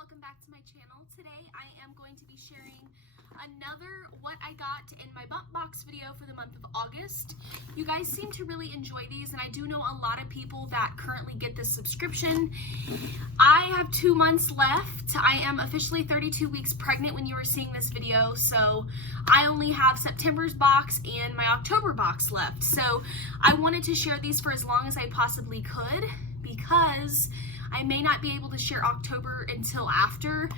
welcome back to my channel. Today I am going to be sharing another what I got in my bump box video for the month of August. You guys seem to really enjoy these, and I do know a lot of people that currently get this subscription. I have 2 months left. I am officially 32 weeks pregnant when you are seeing this video, so I only have September's box and my October box left. So I wanted to share these for as long as I possibly could, because I may not be able to share October until after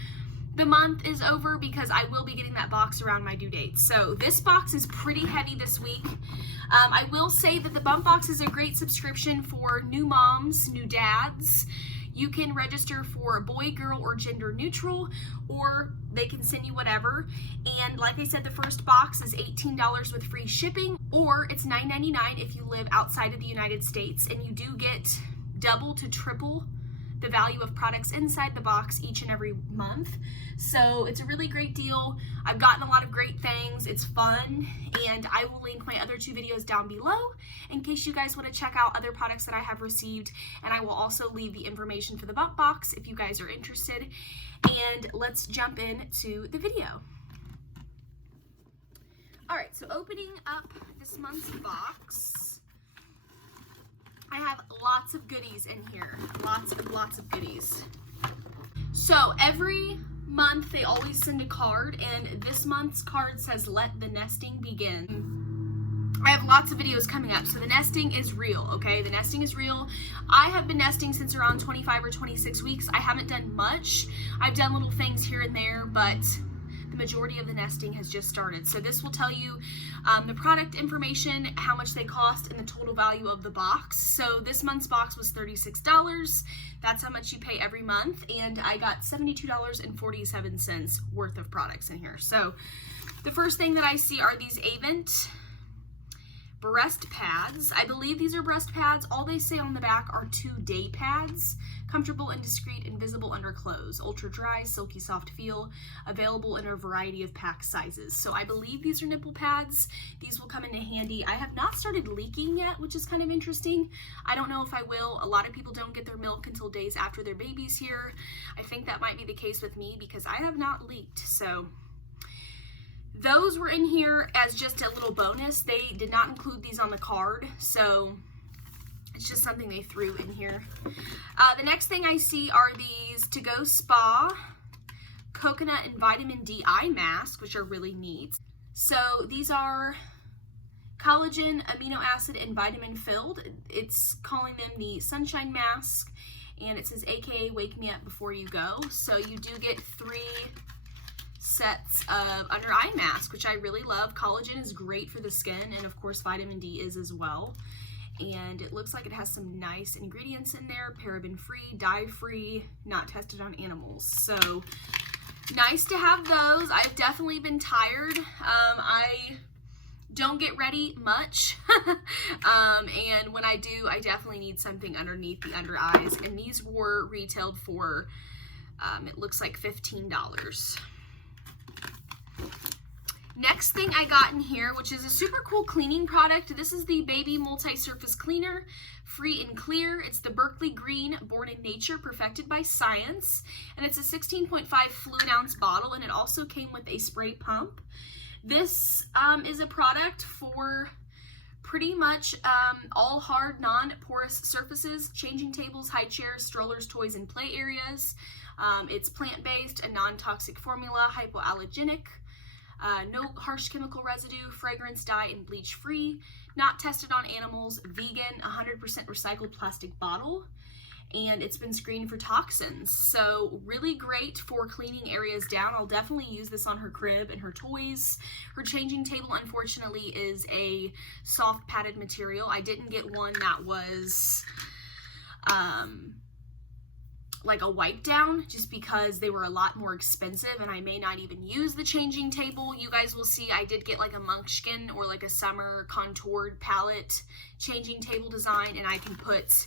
the month is over, because I will be getting that box around my due date. So this box is pretty heavy this week. I will say that the bump box is a great subscription for new moms, new dads. You can register for boy, girl, or gender neutral, or they can send you whatever. And like I said, the first box is $18 with free shipping, or it's $9.99 if you live outside of the United States, and you do get double to triple the value of products inside the box each and every month. So it's a really great deal. I've gotten a lot of great things. It's fun, and I will link my other 2 videos down below in case you guys want to check out other products that I have received, and I will also leave the information for the bump box if you guys are interested. And let's jump into the video. All right, so opening up this month's box, I have lots of goodies in here, lots of goodies. So every month they always send a card, and this month's card says, "Let the nesting begin." I have lots of videos coming up, so the nesting is real, okay? The nesting is real. I have been nesting since around 25 or 26 weeks. I haven't done much. I've done little things here and there, but the majority of the nesting has just started. So this will tell you the product information, how much they cost, and the total value of the box. So this month's box was $36. That's how much you pay every month, and I got $72.47 worth of products in here. So the first thing that I see are these Avent breast pads. I believe these are breast pads. All they say on the back are 2 day pads. Comfortable and discreet, invisible under clothes. Ultra dry, silky soft feel. Available in a variety of pack sizes. So I believe these are nipple pads. These will come in handy. I have not started leaking yet, which is kind of interesting. I don't know if I will. A lot of people don't get their milk until days after their baby's here. I think that might be the case with me because I have not leaked. So those were in here as just a little bonus. They did not include these on the card, so it's just something they threw in here. The next thing I see are these To Go Spa coconut and vitamin D eye masks, which are really neat. So these are collagen, amino acid, and vitamin filled. It's calling them the Sunshine Mask, and it says AKA Wake Me Up Before You Go. So you do get 3 sets of under eye mask, which I really love. Collagen is great for the skin, and of course vitamin D is as well. And it looks like it has some nice ingredients in there: paraben free, dye free, not tested on animals. So nice to have those. I've definitely been tired. I don't get ready much and when I do, I definitely need something underneath the under eyes, and these were retailed for it looks like $15. Next thing I got in here, which is a super cool cleaning product. This is the Baby Multi-Surface Cleaner, free and clear. It's the Berkeley Green, born in nature, perfected by science. And it's a 16.5 fluid ounce bottle, and it also came with a spray pump. This is a product for pretty much all hard, non-porous surfaces: changing tables, high chairs, strollers, toys, and play areas. It's plant-based, a non-toxic formula, hypoallergenic. No harsh chemical residue, fragrance, dye, and bleach free, not tested on animals, vegan, 100% recycled plastic bottle, and it's been screened for toxins. So really great for cleaning areas down. I'll definitely use this on her crib and her toys. Her changing table, unfortunately, is a soft padded material. I didn't get one that was like a wipe down, just because they were a lot more expensive, and I may not even use the changing table. You guys will see I did get like a Munchkin or like a summer contoured palette changing table design, and I can put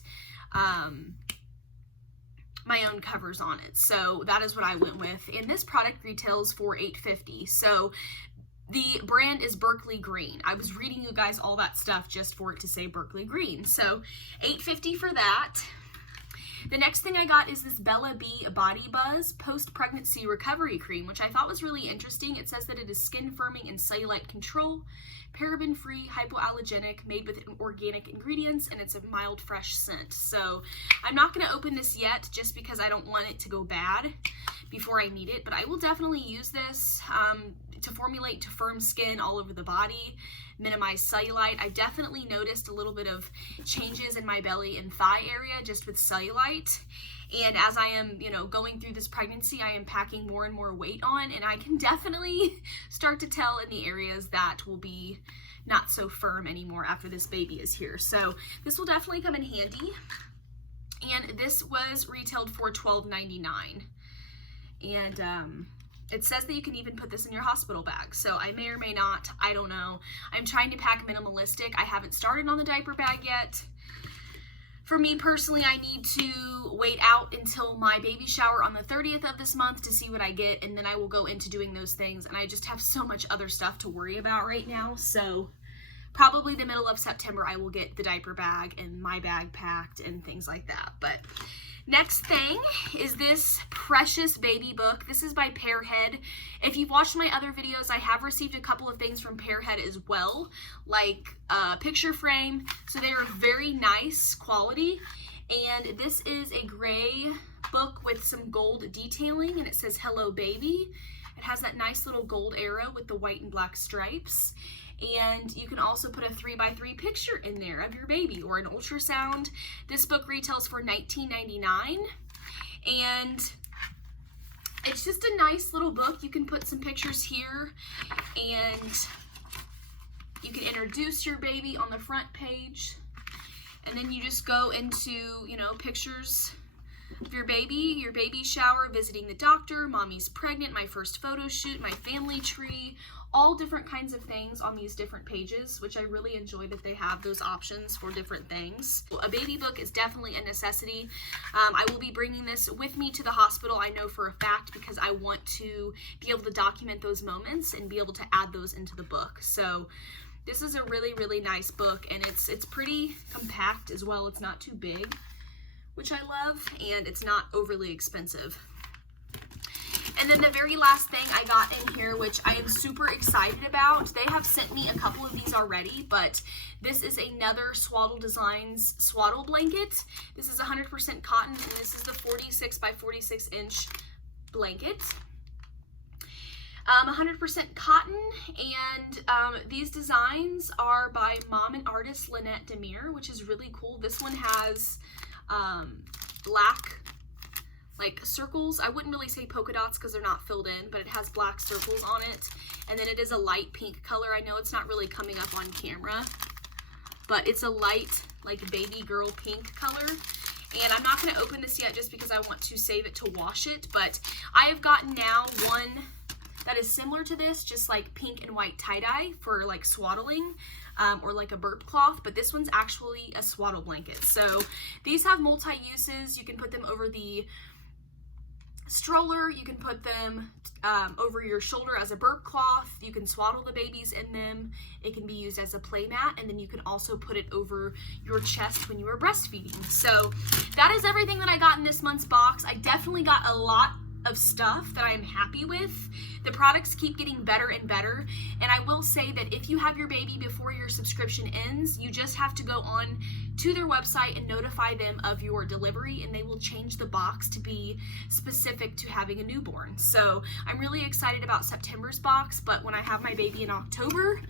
my own covers on it. So that is what I went with, and this product retails for $8.50. So the brand is Berkeley Green. I was reading you guys all that stuff just for it to say Berkeley Green. So $8.50 for that. The next thing I got is this Bella Bee Body Buzz Post-Pregnancy Recovery Cream, which I thought was really interesting. It says that it is skin firming and cellulite control, paraben-free, hypoallergenic, made with organic ingredients, and it's a mild, fresh scent. So I'm not going to open this yet just because I don't want it to go bad before I need it, but I will definitely use this to formulate to firm skin all over the body, minimize cellulite. I definitely noticed a little bit of changes in my belly and thigh area just with cellulite. And as I am, going through this pregnancy, I am packing more and more weight on, and I can definitely start to tell in the areas that will be not so firm anymore after this baby is here. So this will definitely come in handy. And this was retailed for $12.99. And it says that you can even put this in your hospital bag. So I may or may not, I don't know. I'm trying to pack minimalistic. I haven't started on the diaper bag yet. For me personally, I need to wait out until my baby shower on the 30th of this month to see what I get, and then I will go into doing those things. And I just have so much other stuff to worry about right now. So probably the middle of September, I will get the diaper bag and my bag packed and things like that. But next thing is this Precious Baby book. This is by Pearhead. If you've watched my other videos, I have received a couple of things from Pearhead as well, like a picture frame. So they are very nice quality. And this is a gray book with some gold detailing, and it says Hello Baby. It has that nice little gold arrow with the white and black stripes. And you can also put a 3x3 picture in there of your baby or an ultrasound. This book retails for $19.99, and it's just a nice little book. You can put some pictures here, and you can introduce your baby on the front page, and then you just go into, pictures of your baby shower, visiting the doctor, mommy's pregnant, my first photo shoot, my family tree, all different kinds of things on these different pages, which I really enjoy that they have those options for different things. A baby book is definitely a necessity. I will be bringing this with me to the hospital, I know for a fact, because I want to be able to document those moments and be able to add those into the book. So this is a really, really nice book, and it's pretty compact as well. It's not too big, which I love, and it's not overly expensive. And then the very last thing I got in here, which I am super excited about, they have sent me a couple of these already, but this is another Swaddle Designs swaddle blanket. This is 100% cotton, and this is the 46 by 46 inch blanket. 100% cotton, and these designs are by mom and artist Lynette Demir, which is really cool. This one has black circles. I wouldn't really say polka dots because they're not filled in, but it has black circles on it. And then it is a light pink color. I know it's not really coming up on camera, but it's a light, baby girl pink color. And I'm not going to open this yet just because I want to save it to wash it, but I have gotten now one that is similar to this, just pink and white tie-dye for swaddling. Or a burp cloth, but this one's actually a swaddle blanket. So these have multi-uses. You can put them over the stroller, you can put them over your shoulder as a burp cloth, you can swaddle the babies in them, it can be used as a play mat, and then you can also put it over your chest when you are breastfeeding. So that is everything that I got in this month's box. I definitely got a lot of stuff that I am happy with. The products keep getting better and better, and I will say that if you have your baby before your subscription ends, you just have to go on to their website and notify them of your delivery, and they will change the box to be specific to having a newborn. So I'm really excited about September's box, but when I have my baby in October,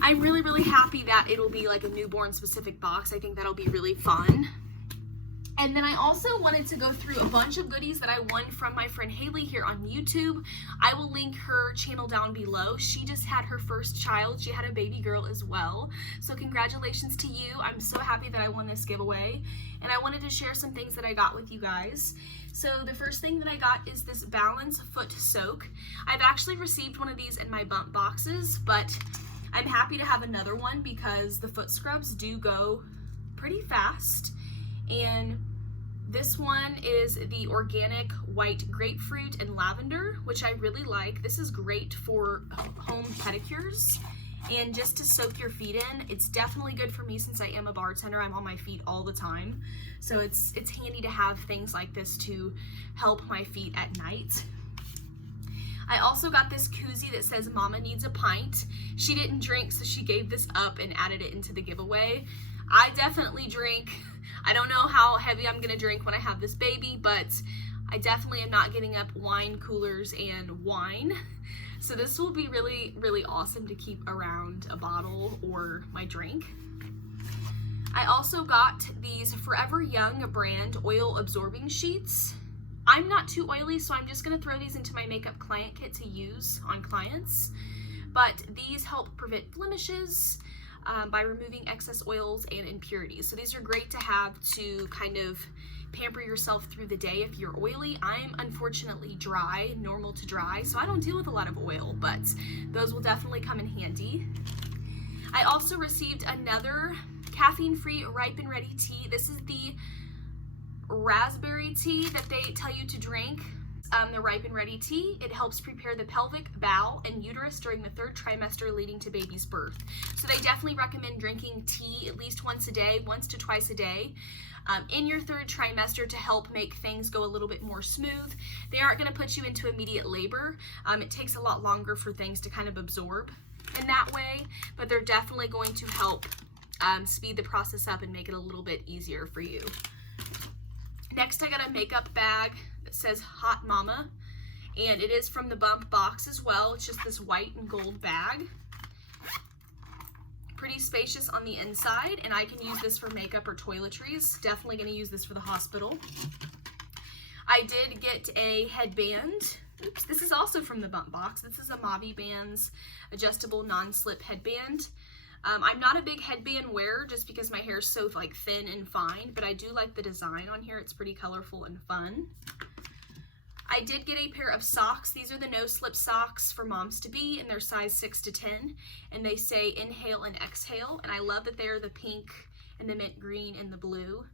I'm really, really happy that it'll be a newborn specific box. I think that'll be really fun. And then I also wanted to go through a bunch of goodies that I won from my friend Haley here on YouTube. I will link her channel down below. She just had her first child. She had a baby girl as well. So congratulations to you. I'm so happy that I won this giveaway. And I wanted to share some things that I got with you guys. So the first thing that I got is this Balance Foot Soak. I've actually received one of these in my bump boxes, but I'm happy to have another one because the foot scrubs do go pretty fast. And this one is the organic white grapefruit and lavender, which I really like. This is great for home pedicures and just to soak your feet in. It's definitely good for me since I am a bartender. I'm on my feet all the time. So it's handy to have things like this to help my feet at night. I also got this koozie that says Mama Needs a Pint. She didn't drink, so she gave this up and added it into the giveaway. I definitely drink. I don't know how heavy I'm gonna drink when I have this baby, but I definitely am not getting up wine coolers and wine. So this will be really, really awesome to keep around a bottle or my drink. I also got these Forever Young brand oil absorbing sheets. I'm not too oily, so I'm just gonna throw these into my makeup client kit to use on clients. But these help prevent blemishes by removing excess oils and impurities. So these are great to have to kind of pamper yourself through the day if you're oily. I'm unfortunately dry, normal to dry, so I don't deal with a lot of oil, but those will definitely come in handy. I also received another caffeine-free Ripe and Ready tea. This is the raspberry tea that they tell you to drink. The Ripe and Ready tea, it helps prepare the pelvic, bowel, and uterus during the 3rd trimester leading to baby's birth. So they definitely recommend drinking tea at least once a day, once to twice a day, in your 3rd trimester to help make things go a little bit more smooth. They aren't going to put you into immediate labor. It takes a lot longer for things to kind of absorb in that way, but they're definitely going to help speed the process up and make it a little bit easier for you. Next, I got a makeup bag that says Hot Mama, and it is from the Bump box as well. It's just this white and gold bag. Pretty spacious on the inside, and I can use this for makeup or toiletries. Definitely going to use this for the hospital. I did get a headband. Oops, this is also from the Bump box. This is a Mavi Bands adjustable non-slip headband. I'm not a big headband wearer just because my hair is so like thin and fine, but I do like the design on here. It's pretty colorful and fun. I did get a pair of socks. These are the no-slip socks for moms to be, and they're size 6 to 10, and they say inhale and exhale, and I love that they're the pink and the mint green and the blue,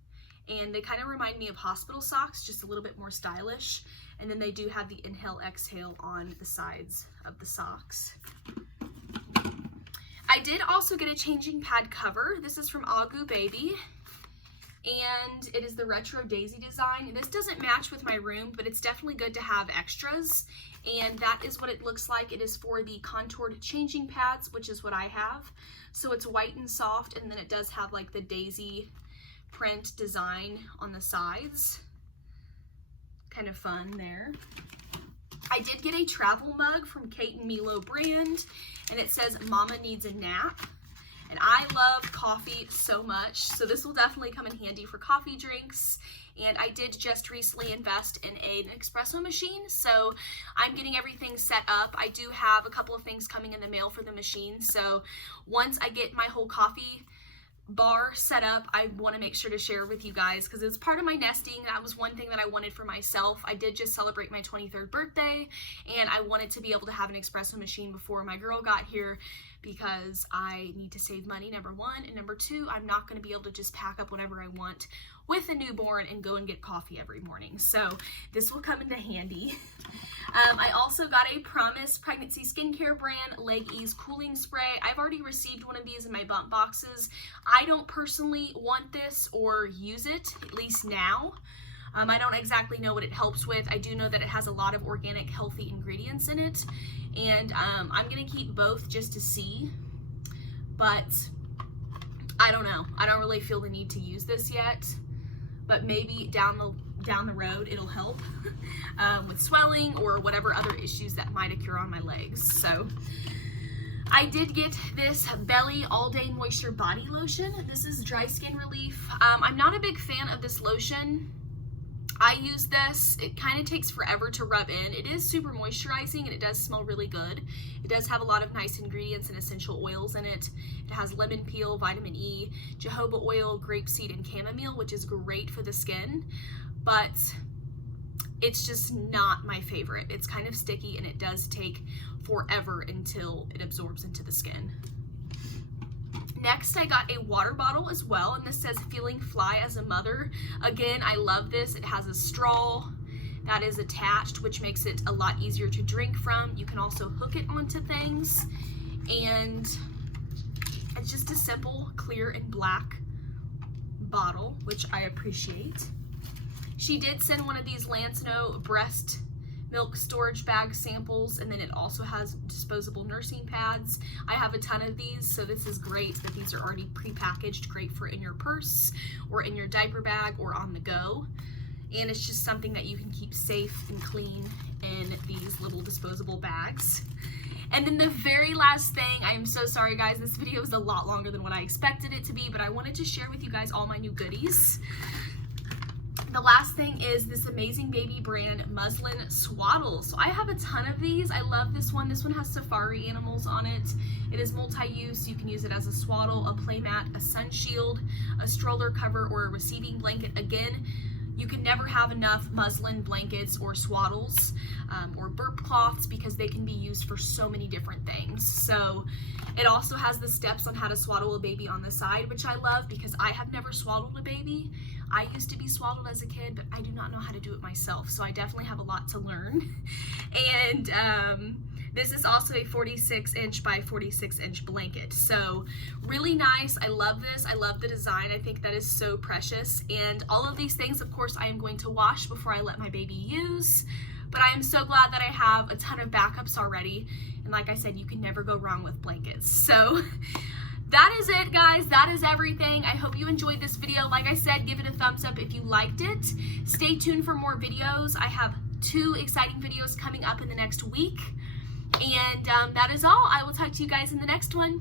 and they kind of remind me of hospital socks, just a little bit more stylish, and then they do have the inhale exhale on the sides of the socks. I did also get a changing pad cover. This is from Agu Baby, and it is the retro daisy design. This doesn't match with my room, but it's definitely good to have extras, and that is what it looks like. It is for the contoured changing pads, which is what I have. So it's white and soft, and then it does have like the daisy print design on the sides. Kind of fun there. I did get a travel mug from Kate and Milo brand, and it says Mama Needs a Nap. And I love coffee so much, so this will definitely come in handy for coffee drinks. And I did just recently invest in an espresso machine, so I'm getting everything set up. I do have a couple of things coming in the mail for the machine, so once I get my whole coffee bar set up, I want to make sure to share with you guys because it's part of my nesting. That was one thing that I wanted for myself. I did just celebrate my 23rd birthday, and I wanted to be able to have an espresso machine before my girl got here because I need to save money, number one, and number two, I'm not going to be able to just pack up whenever I want with a newborn and go and get coffee every morning. So this will come into handy. I also got a Promise pregnancy skincare brand Leg Ease cooling spray. I've already received one of these in my Bump boxes. I don't personally want this or use it, at least now. I don't exactly know what it helps with. I do know that it has a lot of organic, healthy ingredients in it, and I'm gonna keep both just to see, but I don't know. I don't really feel the need to use this yet, but maybe down the road it'll help with swelling or whatever other issues that might occur on my legs. So I did get this Belly All Day Moisture Body Lotion. This is dry skin relief. I'm not a big fan of this lotion. I use this. It kind of takes forever to rub in. It is super moisturizing and it does smell really good. It does have a lot of nice ingredients and essential oils in it. It has lemon peel, vitamin E, jojoba oil, grapeseed, and chamomile, which is great for the skin, but it's just not my favorite. It's kind of sticky and it does take forever until it absorbs into the skin. Next, I got a water bottle as well, and this says Feeling Fly as a Mother. Again, I love this. It has a straw that is attached, which makes it a lot easier to drink from. You can also hook it onto things, and It's just a simple clear and black bottle, which I appreciate. She did send one of these Lansano breast milk storage bag samples, and then it also has disposable nursing pads. I have a ton of these, so this is great that these are already pre-packaged, great for in your purse or in your diaper bag or on the go. And it's just something that you can keep safe and clean in these little disposable bags. And then the very last thing, I am so sorry guys, this video is a lot longer than what I expected it to be, but I wanted to share with you guys all my new goodies. The last thing is this Amazing Baby brand muslin swaddle. So I have a ton of these. I love this one. This one has safari animals on it. It is multi-use. You can use it as a swaddle, a play mat, a sun shield, a stroller cover, or a receiving blanket. Again, you can never have enough muslin blankets or swaddles or burp cloths because they can be used for so many different things. So it also has the steps on how to swaddle a baby on the side, which I love because I have never swaddled a baby. I used to be swaddled as a kid, but I do not know how to do it myself. So I definitely have a lot to learn. And this is also a 46-inch by 46-inch blanket. So really nice. I love this. I love the design. I think that is so precious. And all of these things, of course, I am going to wash before I let my baby use. But I am so glad that I have a ton of backups already. And like I said, you can never go wrong with blankets. So that is it, guys. That is everything. I hope you enjoyed this video. Like I said, give it a thumbs up if you liked it. Stay tuned for more videos. I have 2 exciting videos coming up in the next week. And that is all. I will talk to you guys in the next one.